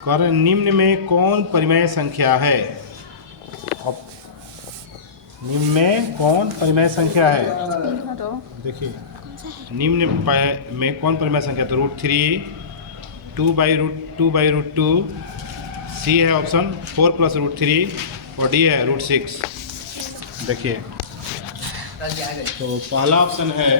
कारण निम्न में कौन परिमेय संख्या है? निम्न में कौन परिमेय संख्या है? देखिए निम्न में कौन परिमेय संख्या? तो √3, 2/√2, सी है ऑप्शन 4 + √3 और डी है √6। देखिए तो पहला ऑप्शन है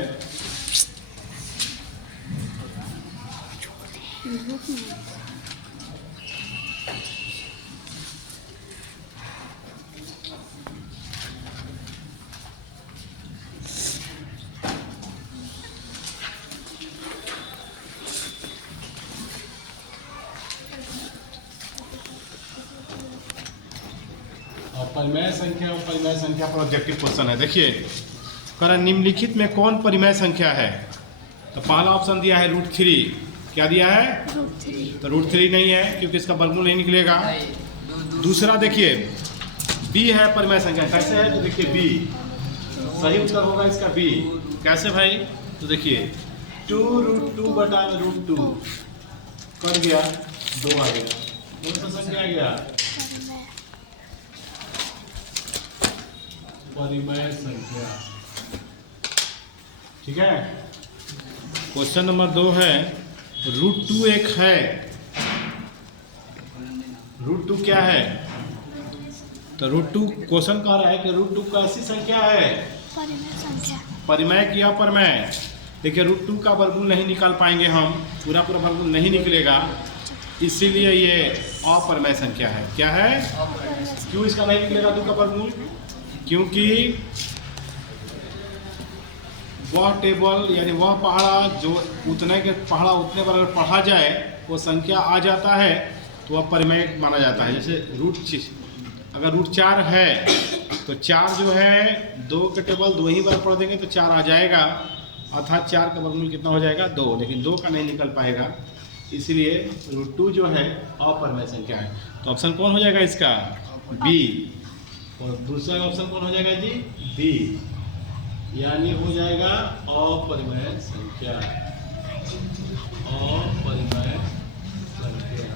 परिमेय संख्या पर ऑब्जेक्टिव क्वेश्चन है। देखिए कारण निम्नलिखित में कौन परिमेय संख्या है? तो पहला ऑप्शन दिया है √3। क्या दिया है? तो √3 नहीं है क्योंकि इसका वर्गमूल नहीं निकलेगा। दूसरा देखिए b है परिमेय संख्या। कैसे है? तो देखिए b सही उत्तर होगा इसका b। कैसे भाई? तो देखिए 2√2/√2 कट गया, 2 आ गया, कौन सा संख्या आ गया? परिमेय संख्या। ठीक है। क्वेश्चन नंबर 2 है √2 एक है। √2 क्या है? तो √2 क्वेश्चन कह रहा है कि √2 कैसी संख्या है? परिमेय की अपरिमेय। देखिए √2 का वर्गमूल नहीं निकाल पाएंगे हम, पूरा वर्गमूल नहीं निकलेगा, इसीलिए ये अपरिमेय संख्या है। क्या है? क्यों इसका नहीं निकलेगा 2 का वर्गमूल? क्योंकि वह टेबल यानी वह पहाड़ा जो उतने के पहाड़ा उतने पर अगर पढ़ा जाए वो संख्या आ जाता है तो वह परिमेय माना जाता है। जैसे अगर √4 है तो 4 जो है 2 के टेबल 2 ही बार पढ़ देंगे तो 4 आ जाएगा, अर्थात 4 का वर्गमूल कितना हो जाएगा? 2। लेकिन 2 का नहीं निकल पाएगा, इसीलिए √2 जो है अपरिमेय संख्या है। तो ऑप्शन कौन हो जाएगा इसका? बी। और दूसरा ऑप्शन कौन हो जाएगा जी? डी, यानी हो जाएगा अपरिमेय संख्या। अपरिमेय संख्या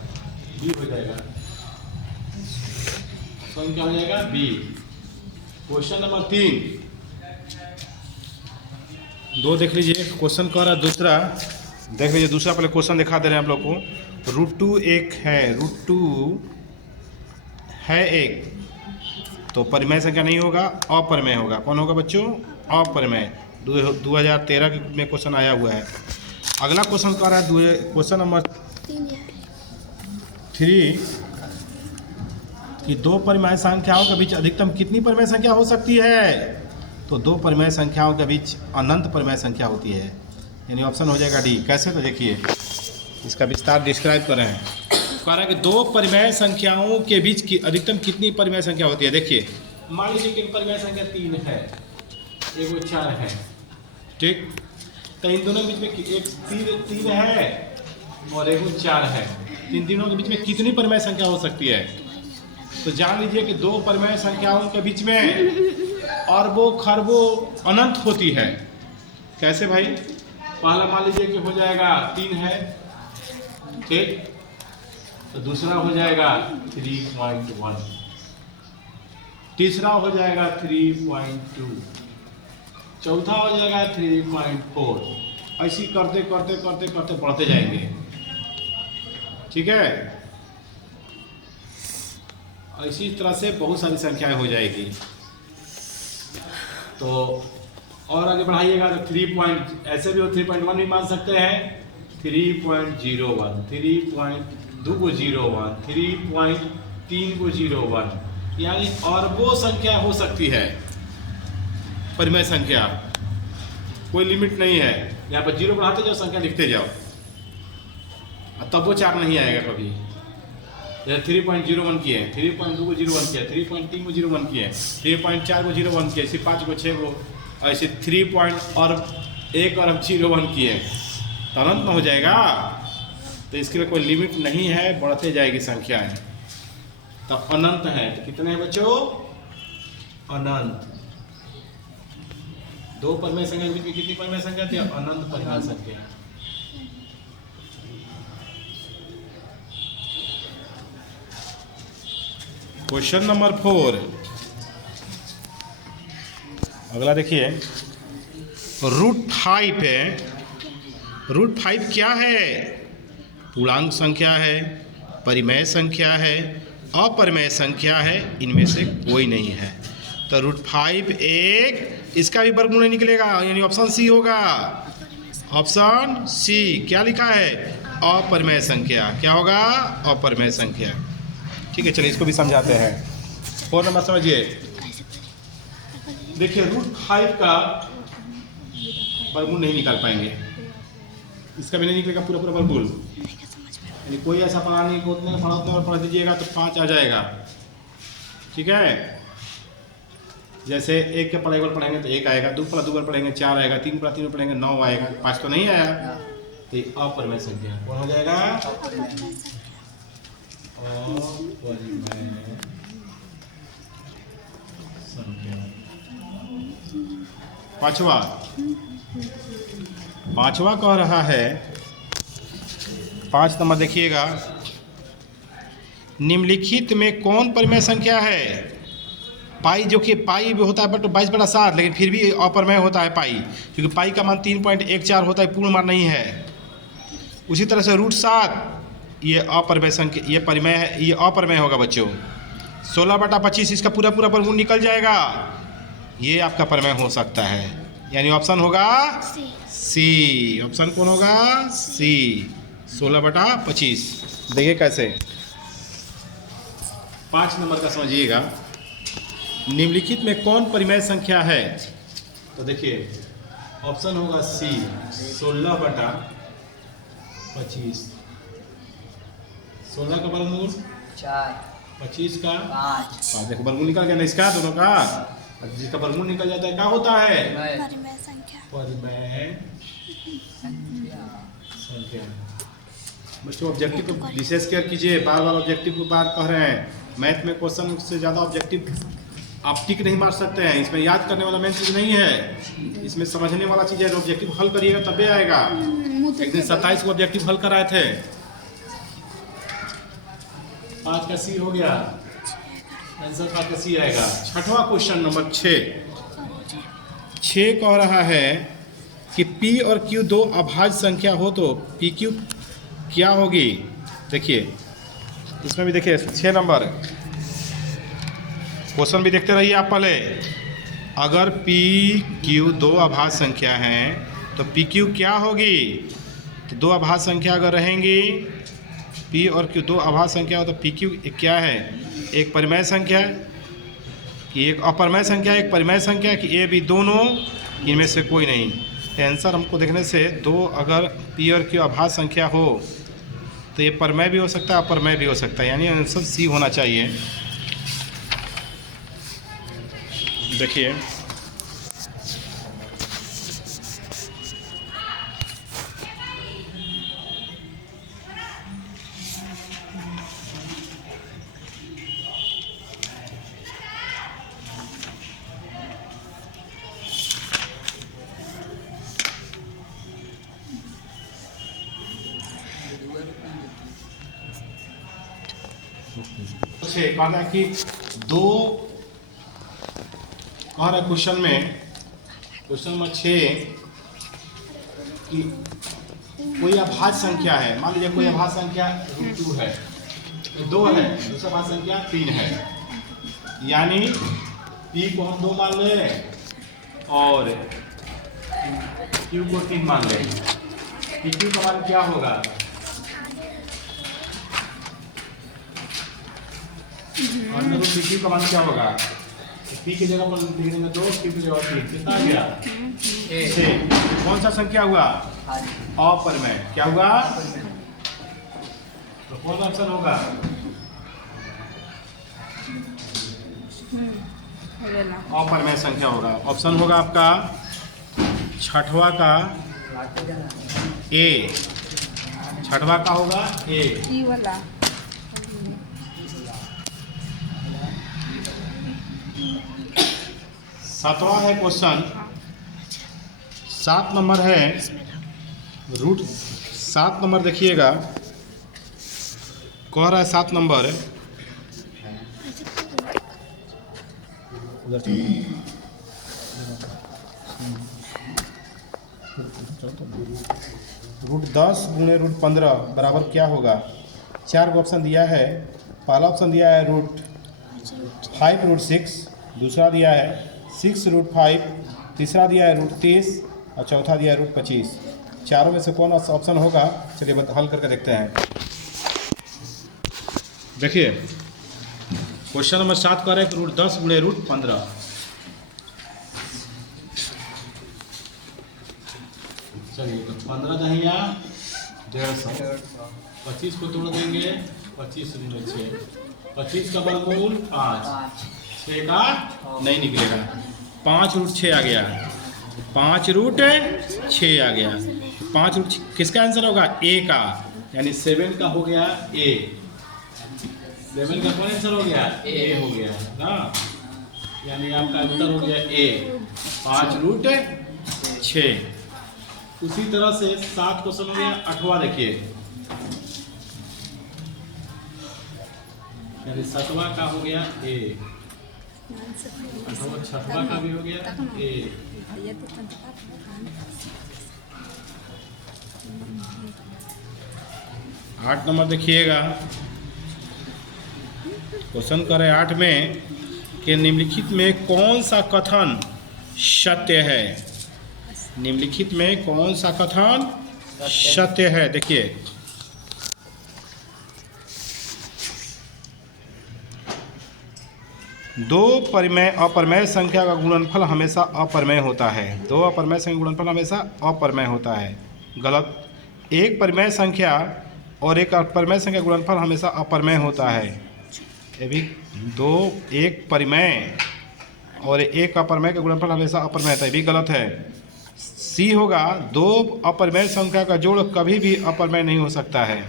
बी हो जाएगा। संख्या हो जाएगा बी। क्वेश्चन नंबर 3 2 देख लीजिए। क्वेश्चन कह रहा है दूसरा, देख लीजिए दूसरा पहले क्वेश्चन दिखा दे रहे हैं आप लोग को। √2 एक है, √2 है एक, तो परिमेय संख्या नहीं होगा, अपरिमेय होगा। कौन होगा बच्चों? अपरिमेय। 2013 में क्वेश्चन आया हुआ है। अगला क्वेश्चन कह रहा है क्वेश्चन नंबर 3 कि 2 परिमेय संख्याओं के बीच अधिकतम कितनी परिमेय संख्या हो सकती है? तो 2 परिमेय संख्याओं के बीच अनंत परिमेय संख्या होती है, यानी ऑप्शन हो जाएगा डी। कैसे? तो देखिए इसका विस्तार डिस्क्राइब कर रहे हैं। कह रहा है कि 2 परिमेय संख्याओं के बीच की अधिकतम कितनी परिमेय संख्या होती है? देखिए मान लीजिए कि परिमेय संख्या 3 है, एगो 4 है, ठीक? तो इन दोनों के बीच में एक 3 है और एगो 4 है। इन तीनों के बीच में कितनी परिमेय संख्या हो सकती है? तो जान लीजिए कि 2 परिमेय संख्याओं के बीच में अरबों खरबों अनंत होती है। कैसे भाई? पहला मान लीजिए कि हो जाएगा 3 है, ठीक? तो दूसरा हो जाएगा 3.1, तीसरा हो जाएगा 3.2, चौथा हो जाएगा 3.4। ऐसी करते करते करते करते बढ़ते जाएंगे। ठीक है, इसी तरह से बहुत सारी संख्याएं हो जाएगी। तो और आगे बढ़ाइएगा तो 3 ऐसे भी हो, 3.1 भी मान सकते हैं, 3.01, 3.201, 3.301, यानी अरबों संख्या हो सकती है परिमेय संख्या। कोई लिमिट नहीं है। यहाँ पर 0 बढ़ाते जाओ, संख्या लिखते जाओ, तब वो 4 नहीं आएगा कभी। जैसे 3.01 किए, 3.2 को 01 किया, 3.3 को 01 किए, 3.4 को 01 किए, सिर्फ 5 को 6 को, ऐसे 1 अरब 01 किए तो अनंत में हो जाएगा। तो इसके लिए कोई लिमिट नहीं है, बढ़ते जाएगी संख्याएं। तो अनंत है। तो कितने हैं बच्चों? अनंत। 2 परिमेय संख्या के बीच में कितनी परिमेय संख्या थी? अनंत परिमेय संख्या। Question number 4। अगला देखिए, √5 है। √5 क्या है? पूर्णांक संख्या है, परिमेय संख्या है, अपरिमेय संख्या है, इनमें से कोई नहीं है। तो √5 एक, इसका भी वर्गमूल नहीं निकलेगा, यानी ऑप्शन सी होगा। ऑप्शन सी क्या लिखा है? अपरिमेय संख्या। क्या होगा? अपरिमेय संख्या। ठीक है, चलिए इसको भी समझाते हैं। 4 नंबर समझिए। देखिए, √5 का वर्गमूल नहीं निकाल पाएंगे, इसका भी नहीं निकलेगा पूरा पूरा वर्गमूल। यानी कोई ऐसा पढ़ा नहीं कि उतने पढ़ दीजिएगा तो 5 आ जाएगा। ठीक है, जैसे 1 के पढ़ा एक बार पढ़ेंगे तो 1 आएगा, 2 पढ़ा 2 बार पढ़ेंगे 4 आएगा, 3 पढ़ा 3 बार पढ़ेंगे 9 आएगा, 5 तो नहीं आया। तो ये अपरिमेय संख्या कौन हो जाएगा? अपरिमेय संख्या। पांचवा कह रहा है, 5 नंबर देखिएगा, निम्नलिखित में कौन परिमेय संख्या है? पाई, जो कि पाई भी होता है बट 22/7, लेकिन फिर भी अपरिमेय होता है पाई, क्योंकि पाई का मान 3.14 होता है, पूर्ण मान नहीं है। उसी तरह से √7 ये अपरिमेय संख्या, ये परिमेय है, ये अपरिमेय होगा बच्चों। 16/25 इसका पूरा पूरा वर्गमूल निकल जाएगा, ये आपका परिमेय हो सकता है। यानी ऑप्शन होगा सी। ऑप्शन कौन होगा? सी, 16/25। देखिए कैसे, 5 नंबर का समझिएगा, निम्नलिखित में कौन परिमेय संख्या है? तो देखिए ऑप्शन होगा सी, 16/25। 16 का वर्गमूल 4, 25 का 5। देखो वर्गमूल निकल गया ना इसका, दोनों का। जिसका वर्गमूल निकल जाता है क्या होता है? परिमेय संख्या। परिमेय संख्या। बच्चों ऑब्जेक्टिव को विशेष केयर कीजिए, बार बार ऑब्जेक्टिव को बार कह रहे हैं। मैथ में क्वेश्चन से ज़्यादा ऑब्जेक्टिव आप टिक नहीं मार सकते हैं, इसमें याद करने वाला मेन चीज़ नहीं है, इसमें समझने वाला चीज़ है। ऑब्जेक्टिव हल करिएगा तबे आएगा। एक दिन 27 को ऑब्जेक्टिव हल कराए थे। 5 का सी हो गया, आंसर 5 का सी आएगा। 6वां क्वेश्चन नंबर 6 कह रहा है कि P और Q दो अभाज्य संख्या हो तो PQ क्या होगी? देखिए इसमें भी देखिए 6 नंबर क्वेश्चन भी देखते रहिए आप पहले। अगर PQ दो अभाज्य संख्या हैं तो PQ क्या होगी? तो दो अभाज्य संख्या अगर रहेंगी, P और Q दो अभाज्य संख्या हो तो PQ क्या है? एक परिमेय संख्या कि एक अपरिमेय संख्या, एक परिमेय संख्या कि ये भी दोनों, इनमें से कोई नहीं। तो आंसर हमको देखने से दो अगर P और Q अभाज्य संख्या हो तो ये परिमेय भी हो सकता है, अपरिमेय भी हो सकता है, यानी आंसर सी होना चाहिए। देखिए कहना है कि दो कह रहा है क्वेश्चन में, क्वेश्चन नंबर 6 कि कोई अभाज्य संख्या है, मान लीजिए कोई अभाज्य संख्या √2 है, 2 है, दूसरा अभाज्य संख्या 3 है, यानी P को हम 2 मान लें और Q को 3 मान लें। PQ का मान क्या होगा? और PQ का मान क्या होगा? P की जगह पर लिख देंगे 2, Q की जगह 3, कितना आ गया? 6। कौन सा संख्या हुआ? अपरिमेय। क्या हुआ? तो कौन सा ऑप्शन होगा? अपरिमेय संख्या होगा। ऑप्शन होगा आपका 6वां का ए। 6वां का होगा ए। 7वां है क्वेश्चन, 7 नंबर है, √7 नंबर देखिएगा, कह रहा है 7 नंबर उधर चलो। रूट 10 गुणे रूट 15 बराबर क्या होगा? 4 ऑप्शन दिया है। पहला ऑप्शन दिया है रूट 5 रूट 6, दूसरा दिया है 6 रूट 5, तीसरा दिया है रूट 30 और चौथा दिया है रूट 25। चारों में से कौन ऑप्शन होगा? चलिए हल करके देखते हैं। देखिए क्वेश्चन नंबर 7 कह रहे हैं कि रूट 10 गुणे रूट 15। चलिए तो 15 दहिया 150, 25 को तोड़ देंगे 25 गुणे 6, 25 का वर्गमूल 5, 6 का नहीं निकलेगा, 5 रूट 6 आ गया, 5 रूट 6 आ गया। 5 रूट किसका आंसर होगा? ए का, यानी 7 का हो गया ए। 7 का कौन आंसर हो गया? ए हो गया ना, यानी आपका आंसर हो गया ए, 5 रूट 6। उसी तरह से 7 क्वेश्चन हो गया। 8वां देखिए, यानी 7वां का हो गया ए, 6वां का भी हो गया ए। 8 नंबर देखिएगा, क्वेश्चन करे 8 में कि निम्नलिखित में कौन सा कथन सत्य है? निम्नलिखित में कौन सा कथन सत्य है? देखिए दो परिमेय अपरिमेय संख्या का गुणनफल हमेशा अपरिमेय होता है। दो अपरिमेय संख्या का गुणनफल हमेशा अपरिमेय होता है। गलत। एक परिमेय संख्या और एक अपरिमेय संख्या का गुणनफल हमेशा अपरिमेय होता है। ये भी एक परिमेय और एक अपरिमेय का गुणनफल हमेशा अपरिमेय होता है, ये भी गलत है। सी होगा, दो अपरिमेय संख्या का जोड़ कभी भी अपरिमेय नहीं हो सकता है,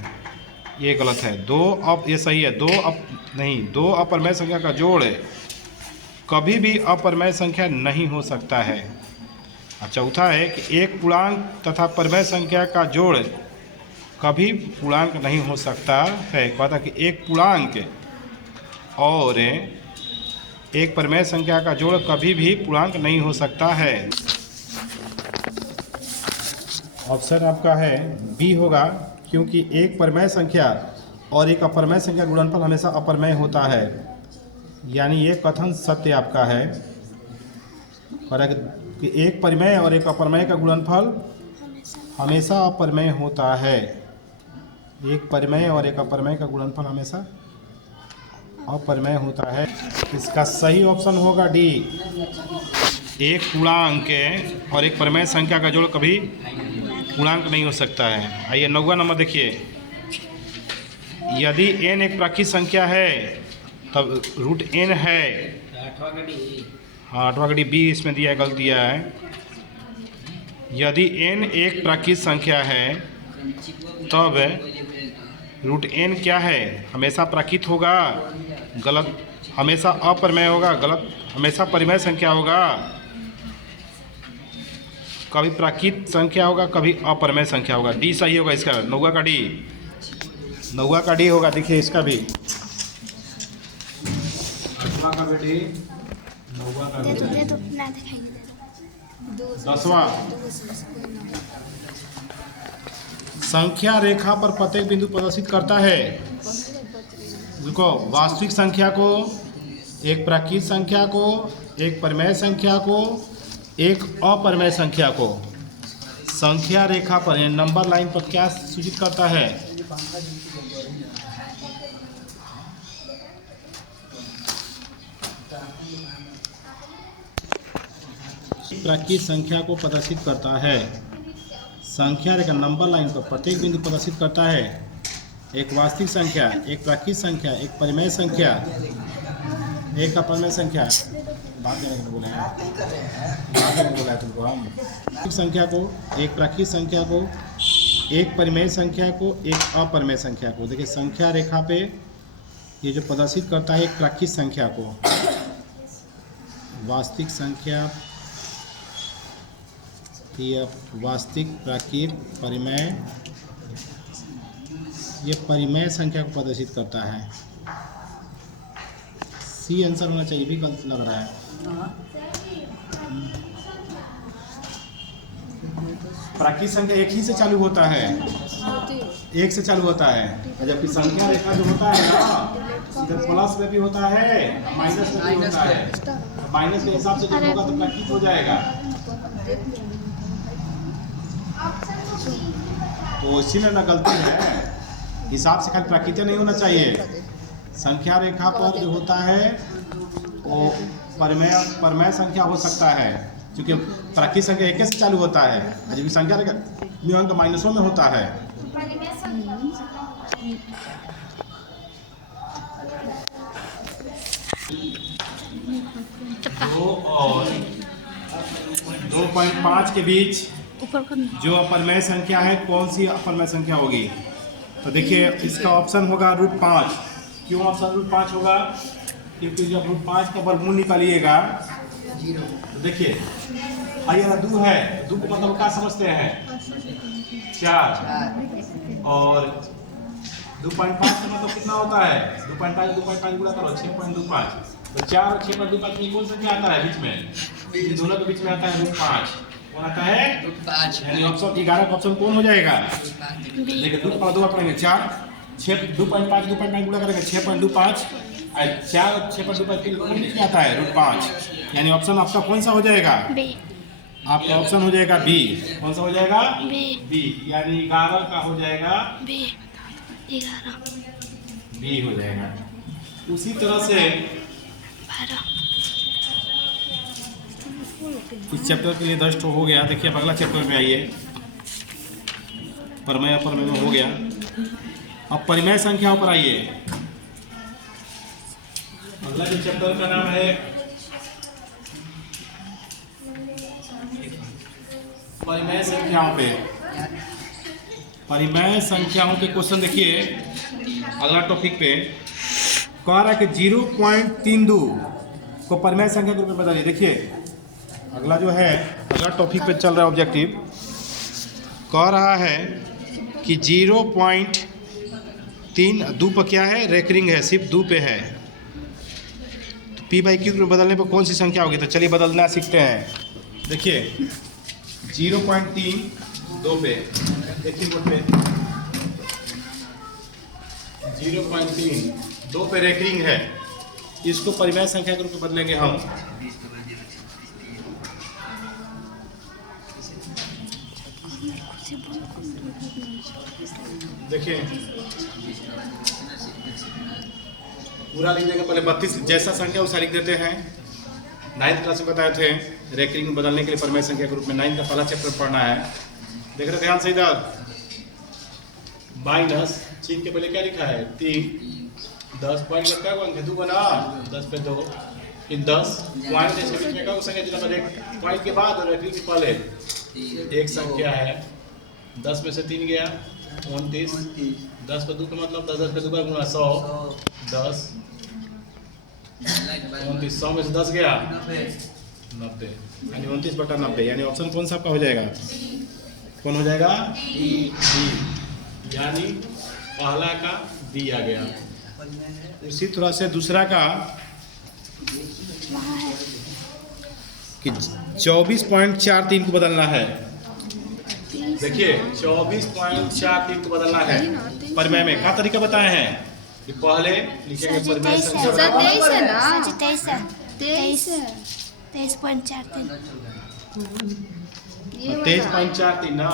ये गलत है। ये सही है, दो अपरिमेय संख्या का जोड़ कभी भी अपरिमेय संख्या नहीं हो सकता है। और चौथा है कि एक पूर्णांक तथा परिमेय संख्या का जोड़ कभी पूर्णांक नहीं हो सकता है। कहता कि एक पूर्णांक और एक परिमेय संख्या का जोड़ कभी भी पूर्णांक नहीं हो सकता है। ऑप्शन आपका है बी होगा, क्योंकि एक परिमेय संख्या और एक अपरिमेय संख्या गुणनफल हमेशा अपरिमेय होता है, यानी ये कथन सत्य आपका है। और कि एक परिमेय और एक अपरिमेय का गुणनफल हमेशा अपरिमेय होता है। एक परिमेय और एक अपरिमेय का गुणनफल हमेशा अपरिमेय होता है। इसका सही ऑप्शन होगा डी, एक पूर्णांक और एक परिमेय संख्या का जोड़ कभी पूर्णांक नहीं हो सकता है। आइए 9वां नंबर देखिए, यदि n एक प्राकृत संख्या है तब रूट n है। 8वां का डी बी इसमें दिया है, गलत दिया है। यदि n एक प्राकृत संख्या है तब रूट n क्या है? हमेशा प्राकृत होगा, गलत। हमेशा अपरिमेय होगा, गलत। हमेशा परिमेय संख्या होगा, कभी प्राकृत संख्या होगा, कभी अपरिमेय संख्या होगा। डी सही होगा इसका, 9वां का डी। 9वां का डी होगा, देखिए इसका भी 8वां का भी डी, 9वां का भी। 10वां, संख्या रेखा पर प्रत्येक बिंदु प्रदर्शित करता है। देखो, वास्तविक संख्या को, एक प्राकृत संख्या को, एक परिमेय संख्या को, एक अपरिमेय संख्या को। संख्या रेखा पर नंबर लाइन पर क्या सूचित करता है? प्राकृत संख्या को प्रदर्शित करता है। संख्या रेखा नंबर लाइन पर प्रत्येक बिंदु प्रदर्शित करता है। एक वास्तविक संख्या, एक प्राकृत संख्या, एक परिमेय संख्या, एक अपरिमेय संख्या। बात करने को बोला है तुमको। हम एक संख्या को, एक प्राकृत संख्या को, एक परिमेय संख्या को, एक अपरिमेय संख्या को। देखिए संख्या रेखा पे ये जो प्रदर्शित करता है एक प्राकृत संख्या को, वास्तविक संख्या, ये वास्तविक, प्राकृत, परिमेय, ये परिमेय संख्या को प्रदर्शित करता है। सी आंसर होना चाहिए, भी गलत लग रहा है। प्राकृतिक संख्या एक ही से चालू होता है, एक से चालू होता है, जबकि संख्या रेखा जो होता है ना, इधर प्लस में भी होता है, माइनस में भी होता है। माइनस के हिसाब से जब होगा तो प्राकृतिक हो जाएगा। तो इसीलिए ना गलती है, हिसाब से खाली प्राकृतिक नहीं होना चाहिए। संख्या रेखा पर जो होता है वो परमेय संख्या हो सकता है, क्योंकि प्राकृतिक संख्या एक से चालू होता है, जबकि संख्या रेखा में अंक माइनसों में होता है। दो और 2.5 के बीच जो अपरमेय संख्या है, कौन सी अपरमेय संख्या होगी? तो देखिए इसका ऑप्शन होगा √5। क्यों ऑप्शन √5 होगा? क्योंकि जब √5 का वर्गमूल निकालिएगा तो देखिए यहाँ 2 है, 2 को मतलब क्या समझते हैं? 4। और 2.5 का मतलब कितना होता है? 2.5 गुणा करो 6.25। तो 4 और 6.25 में कौन संख्या आता है बीच में? इन दोनों के बीच में आता है √5। कौन आता है? √5। यानी ऑप्शन 11 का ऑप्शन कौन हो जाएगा? देखिए 2 पर 2 पढ़ेंगे 4, 6 2.5 गुणा करेंगे 6.25, 4 और 6.25 के बीच में आता है √5। यानी ऑप्शन आपका कौन सा हो जाएगा? आपका ऑप्शन हो जाएगा बी। कौन सा हो जाएगा? बी। यानी 11 का हो जाएगा बी, 11 बी हो जाएगा। उसी तरह से इस चैप्टर के लिए 10 हो गया। देखिए अब अगला चैप्टर में आइए। परमेय अपरमेय में हो गया, अब परिमेय संख्याओं पर आइए। अगला जो चैप्टर का नाम है परिमेय संख्याओं पे। परिमेय संख्याओं के क्वेश्चन देखिए अगला टॉपिक पे कह रहा है कि 0.32 को परिमेय संख्या के रूप में बदलिए। देखिए अगला जो है अगला टॉपिक पे चल रहा है ऑब्जेक्टिव, कह रहा है कि 0.32 पर क्या है? रेकरिंग है, सिर्फ 2 पे है। तो p/q में बदलने पर कौन सी संख्या होगी? तो चलिए बदलना सीखते हैं। देखिए 0.3 2 पे, देखिए बोर्ड पे 0.3 2 पे रेकरिंग है, इसको परिमेय संख्या के रूप में बदलेंगे हम। देखिए पूरा लिख देंगे, पहले 32 जैसा संख्या उसा लिख देते हैं। 9th क्लास में बताए थे रेकरिंग में बदलने के लिए परिमेय संख्या के रूप में 9 का पहला चैप्टर पढ़ना है। देख रहे ध्यान से इधर, माइनस चिन्ह के पहले क्या लिखा है? 3। 10 पॉइंट का क्या अंक है? 2 बना, 10 पे 2। इन 10 पॉइंट के बीच में क्या संख्या जितना पहले पॉइंट के बाद और रेकरिंग के पहले एक संख्या है। 10 में से 3 गया 29। 10 पे 2 का मतलब 10 10 पे 2 का गुणा 100। 10 29, 100 में से 10 गया 90, यानी 29/90। यानी ऑप्शन कौन सा आपका हो जाएगा? कौन हो जाएगा? डी। यानी पहला का डी आ गया। उसी तरह से दूसरा का कि 24.43 को बदलना है। देखिए 24.43 को बदलना है परिमेय में। क्या तरीका बताए हैं कि पहले लिखेंगे परिमेय संख्या 23.43 ना।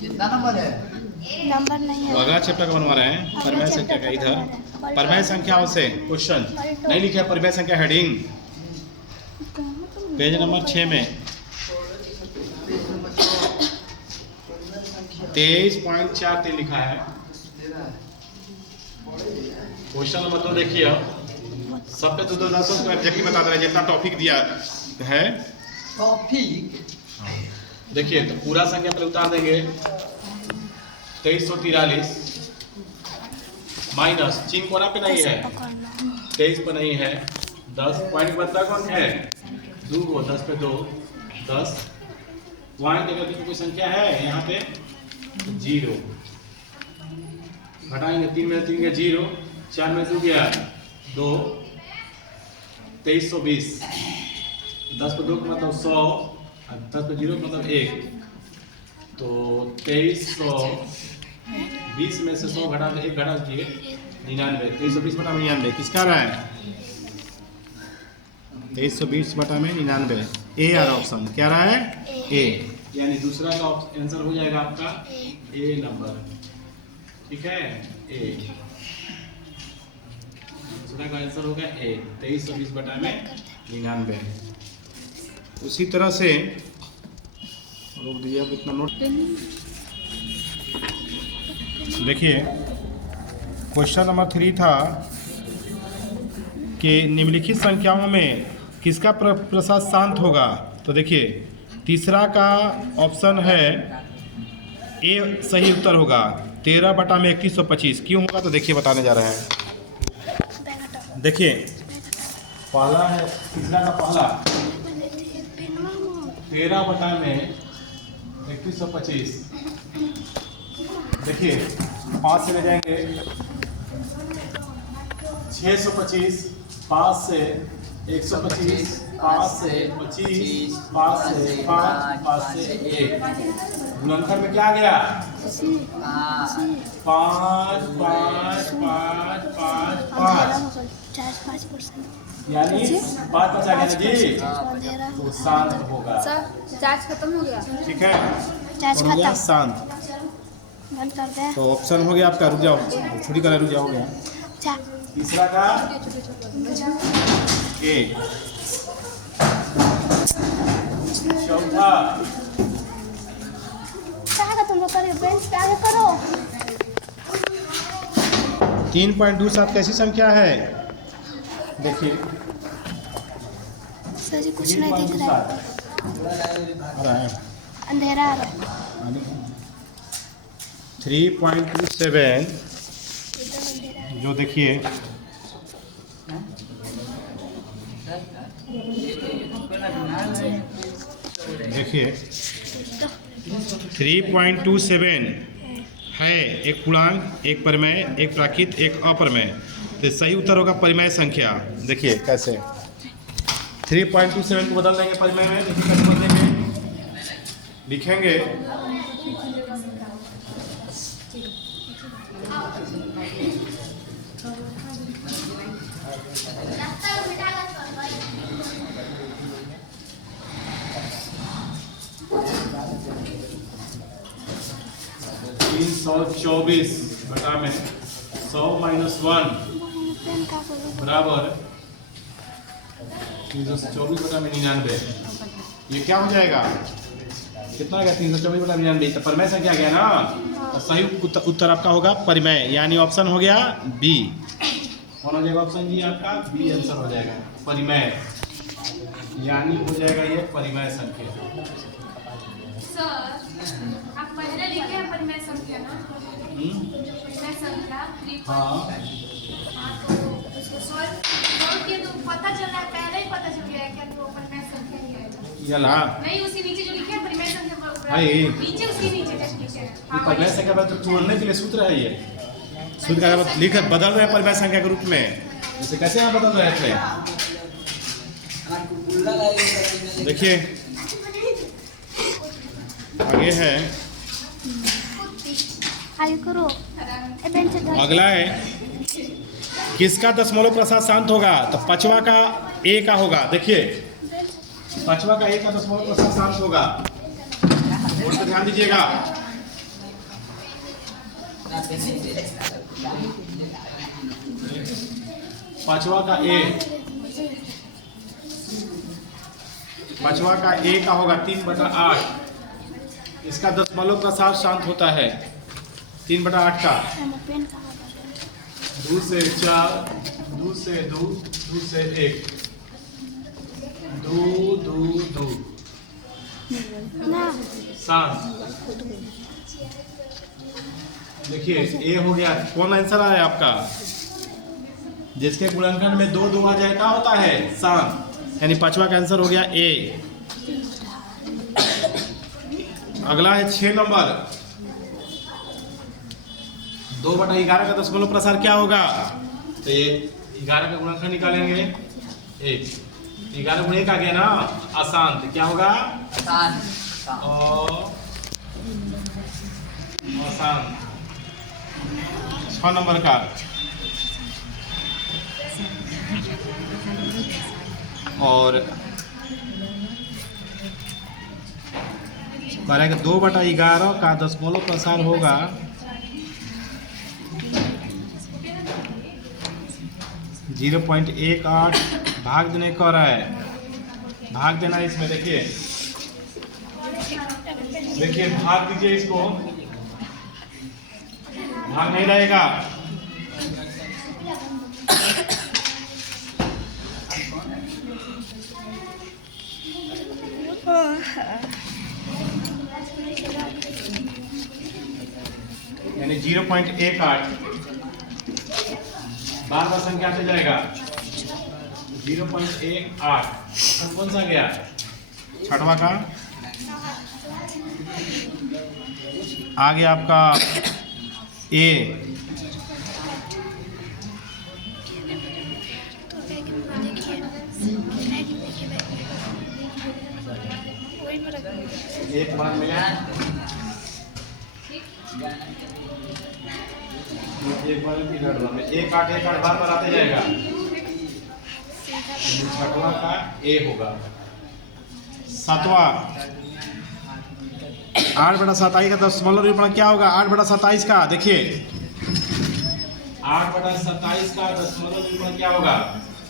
कितना नंबर है? नंबर नहीं है। अगला चैप्टर का बनवा रहे हैं परिमेय संख्या का। इधर परिमेय संख्याओं से क्वेश्चन नहीं लिखा है, परिमेय संख्या हेडिंग पेज नंबर 6 में 23.43 लिखा है। क्वेश्चन नंबर 2 देखिए, सब पे तो 10 को एग्जैक्टली बता दे रहा है जितना टॉपिक दिया है। टॉपिक देखिए तो पूरा संख्या पहले उतार देंगे 2343 माइनस चिन्ह कोना पे नहीं है, 23 पे नहीं है। 10 पॉइंट बदला कौन है? 2 को 10 पे 2 10 पॉइंट अगर कोई संख्या है यहाँ पे 0 घटाएंगे 3 में 3 गया 0, 4 में 2 गया 2, 2320। 10 पर 2 का मतलब 100, 10 पर 0 का मतलब 1। तो 2320 में से 100 घटा 1 घटा दीजिए 99। 2320 बटा में 99 किसका रहा है? 2320 बटा में 99 ए आ रहा ऑप्शन। क्या रहा है? ए। यानी दूसरा का आंसर हो जाएगा आपका ए नंबर। ठीक है, ए। दूसरा का आंसर हो गया ए 2320 बटा में 99। उसी तरह से रोक दीजिए आप इतना नोट। देखिए क्वेश्चन नंबर 3 था कि निम्नलिखित संख्याओं में किसका प्रतिशत शांत होगा। तो देखिए तीसरा का ऑप्शन है ए सही उत्तर होगा। 13 बटा में 3125 क्यों होगा तो देखिए बताने जा रहे हैं। देखिए पहला है तीसरा का पहला 13 बटा में 3125। देखिए 5 से ले जाएंगे 625, 5 से 125, 5 से 25, 5 से 5, 5 से 1। गुणनखंड में क्या आ गया? 5 5 5 5 5 यानी 5 बचा गया जी। तो शांत होगा। चार्ज खत्म हो गया। ठीक है, हो गया शांत। बंद कर दे। तो ऑप्शन हो गया आपका, रुक जाओ छोटी कलर रुक जाओ, हो गया तीसरा का ए। चौथा तुम लोग करो बेंच पे आगे करो। 3.27 कैसी संख्या है? देखिए सर जी कुछ नहीं दिख रहा है, आ रहा है अंधेरा आ रहा है। 3.27 जो देखिए देखिए 3.27 है एक पूर्णांक, एक परिमेय, एक प्राकृत, एक अपरिमेय। तो सही उत्तर होगा परिमेय संख्या। देखिए कैसे 3.27 को बदल देंगे परिमेय में। देखिए कैसे बदलेंगे, लिखेंगे 324 बटा में 100 - 1 बराबर 324 बटा में 99। ये क्या हो जाएगा? कितना गया? 324 बटा 99। तो परिमेय संख्या गया ना। तो सही उत्तर आपका होगा परिमेय, यानी ऑप्शन हो गया बी। कौन हो जाएगा ऑप्शन जी आपका? बी आंसर हो जाएगा परिमेय, यानी हो जाएगा ये परिमेय संख्या। सर आप पहले लिखे हैं परिमेय संख्या ना? परिमेय संख्या हाँ तो उसको सॉल्व किए तो पता चल रहा है, पहले ही पता चल गया है क्या तो परिमेय संख्या ही है। ये ला नहीं उसके नीचे जो लिखे हैं परिमेय संख्या भाई, नीचे उसके नीचे जस्ट लिखे हैं। ये परिमेय संख्या बात तो तोड़ने के लिए सूत्र है। ये सूत्र का लिख बदल रहे हैं परिमेय संख्या के रूप में। जैसे कैसे यहाँ बदल रहे थे? देखिए आगे है, आगे करो। ए बेंच पे अगला है किसका दशमलव प्रसाद शांत होगा। तो पांचवा का ए का होगा। देखिए पांचवा का ए का दशमलव प्रसाद शांत होगा। बोर्ड पे ध्यान दीजिएगा। पांचवा का ए का होगा 3/8। इसका दशमलव प्रसाद शांत होता है 3/8 का। पेन कहाँ 2 से 4, 2 से 2, 2 से 1, 2 2 2 ना 7। देखिए ए हो गया। कौन आंसर आया आपका? जिसके गुणनखंड में 2 2 आ जाए क्या होता है? 7। यानी पांचवा का आंसर हो गया ए। अगला है 6 नंबर 2/11 का दशमलव प्रसार क्या होगा? तो ये 11 का गुणनखंड निकालेंगे 1। 11 गुणे 1 आ गया ना, अशांत क्या होगा? आसान अशांत। 6 नंबर का और कह रहे हैं कि 2/11 का दशमलव प्रसार होगा 0.18 भाग देने कह रहा है, भाग देना है इसमें। देखिए भाग दीजिए इसको, भाग नहीं रहेगा। यानी 0.18 बार बार संख्या से जाएगा 0.18। कौन सा गया? छठवा का आ गया आपका ए। एक बार मिला, एक बार 1/8 बार बार आते जाएगा। छठवा का ए होगा। सातवा 8/27 का दशमलव विपणन क्या होगा? 8/27 का देखिए 8/27 का दशमलव विपणन क्या होगा?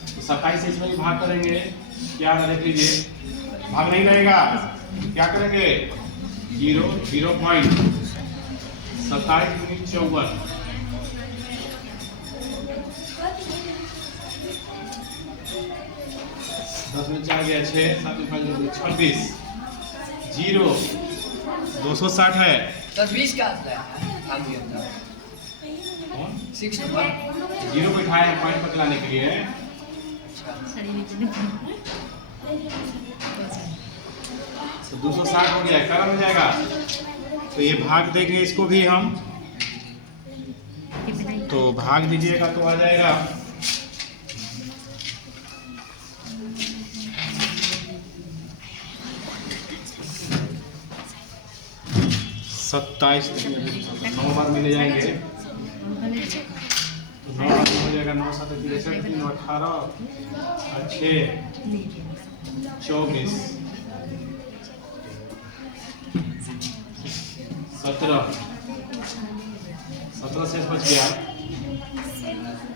तो 27 से इसमें भी भाग करेंगे, क्या देख लीजिए, भाग नहीं रहेगा, क्या करेंगे? 0.27 × 54। 10 में 4 गया 6, 7 में 5 26, 0 260 है। सर 20 का आता है आगे अंदर 6 नंबर 0 को उठाए हैं पॉइंट पकड़ाने के लिए। तो 260 हो गया, कर्म हो जाएगा। तो ये भाग देंगे इसको भी हम, तो भाग दीजिएगा तो आ जाएगा 27। 9 बार मिले जाएंगे तो 9 बार हो जाएगा। 9 7 63 3 18 और 6 24 17 से बच गया।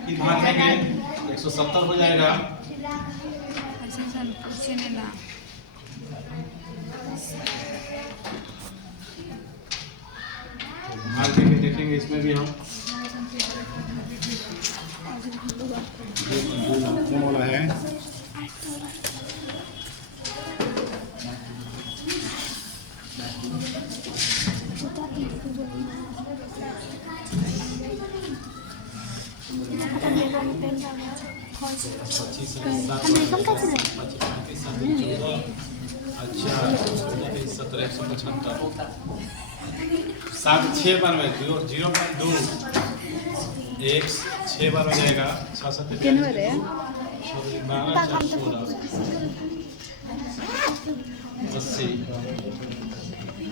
फिर भाग देंगे 170 हो जाएगा। भाग देंगे, देखेंगे इसमें भी हम वाला है। अच्छा 17 175 7 6 बार में 0.2 1 6 बार हो जाएगा। 6 7 12 80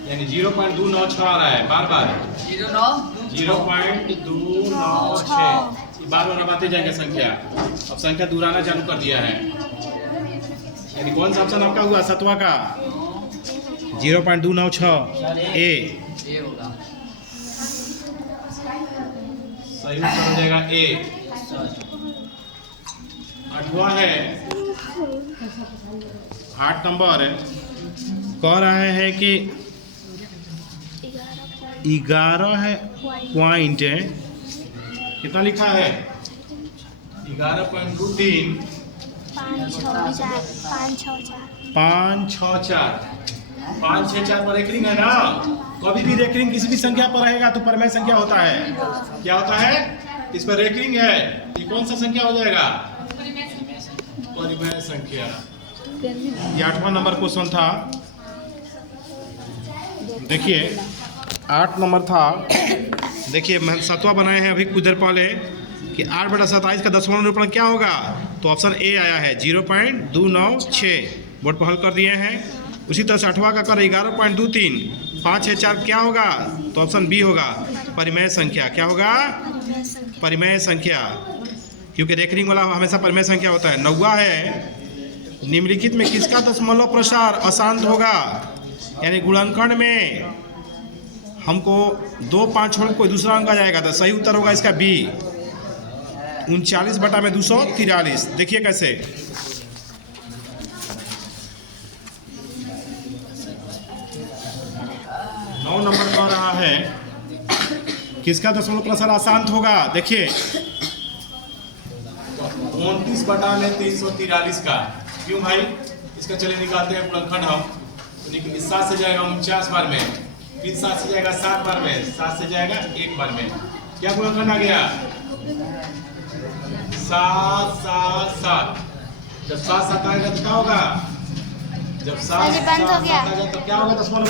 यानी 0.296 आ रहा है बार बार। 0.296 बार बार बढ़ाते जाएंगे संख्या। अब संख्या दोहराना चालू कर दिया है। यानी कौन सा ऑप्शन आपका हुआ? सातवां का 0.296 ए होगा। सही उत्तर हो जाएगा ए। 8वां है 8 नंबर कह रहा है कि 11 है पॉइंट है, कितना लिखा है? 11.23 564 564 पर रेकरिंग है ना। कभी भी रेकरिंग किसी भी संख्या पर रहेगा तो परमेय संख्या होता है। क्या होता है? इस पर रेकरिंग है, ये कौन सा संख्या हो जाएगा? परिमेय संख्या। ये 8वां नंबर क्वेश्चन था। देखिए 8 नंबर था। देखिए मैं 7वां बनाए हैं अभी कुछ देर पहले कि 8/27 का दशमलव निरूपण क्या होगा, तो ऑप्शन ए आया है 0.296। बोर्ड पर हल कर दिए हैं। उसी तरह से 8वां का कर 11.23, 5 6 4 क्या होगा, तो ऑप्शन बी होगा परिमेय संख्या। क्या होगा, परिमेय संख्या, क्योंकि रेकरिंग वाला हमेशा परिमेय संख्या होता है। 9वां है निम्नलिखित में किसका दशमलव प्रसार अशांत होगा, यानी गुणनखंड में हमको 2 5 छोड़ कोई दूसरा अंक आ जाएगा, तो सही उत्तर होगा इसका बी 39/243। देखिए कैसे, 9 नंबर कह रहा है किसका दशमलव प्रसार अशांत होगा। देखिए 29/343 का, क्यों भाई, इसका चलिए निकालते हैं गुणनखंड हम। इस 7 से जाएगा 49 बार में, फिर 7 से जाएगा 7 बार में, 7 से जाएगा 1 बार में। क्या गुणनखंड आ गया, 7 7 7। जब 7 7 आएगा तो क्या होगा, जब 7 बंद हो 7 गया। आएगा तो क्या होगा दशमलव